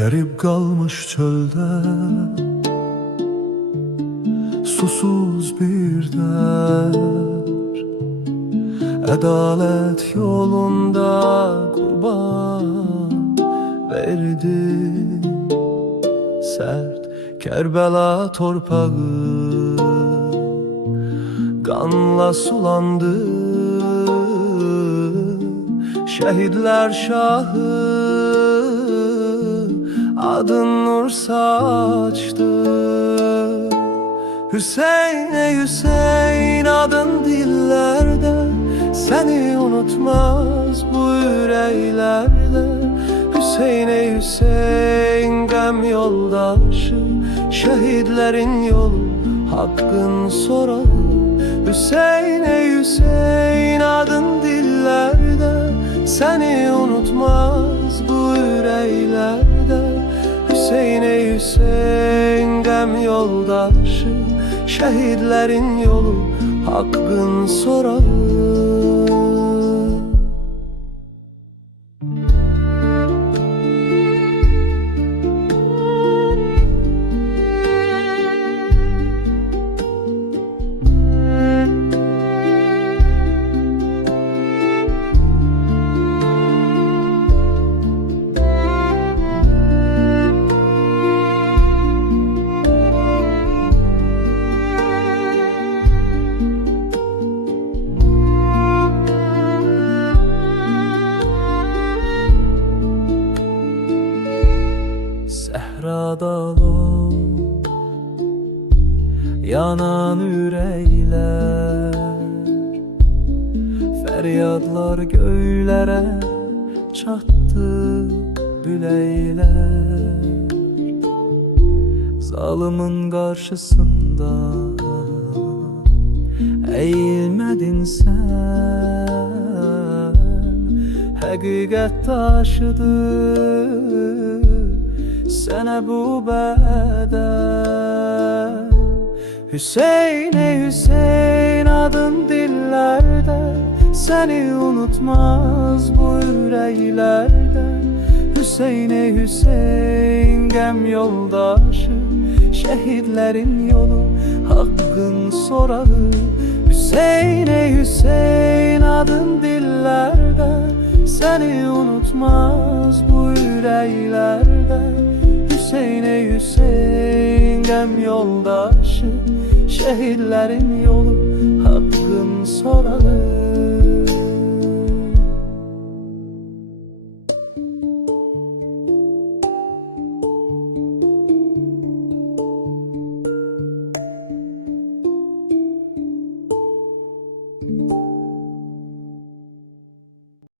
Gerib qalmış çöldə susuz bir dər, ədalət yolunda qurban verdi. Sərt Kərbəla torpağı qanla sulandı. Şəhidlər şahı adın nur saçtı. Hüseyin ey Hüseyin adın dillerde, seni unutmaz bu yüreklerde. Hüseyin ey Hüseyin gəm yoldaşı, şehitlerin yolu hakkın sorağı. Hüseyin ey Hüseyin adın dillerde, seni unutmaz bu yüreklerde. Hüseyin ey Hüseyin gəm yoldaşı, şehitlerin yolu hakkın sorağı. Səhradalım yanan ürəklər, fəryadlar göylərə çatdı biləklər. Zalımın qarşısında əyilmədin sən, həqiqət daşıdır sənə bu bədəl. Hüseyin ey Hüseyin adın dillerde, seni unutmaz bu yüreklerde. Hüseyin ey Hüseyin gəm yoldaşı, şehitlerin yolu hakkın sorağı. Hüseyin ey Hüseyin adın dillerde, seni unutmaz bu yüreklerde. Hüseyin ey Hüseyin gəm yoldaşı, şehitlerin yolu hakkın sorağı.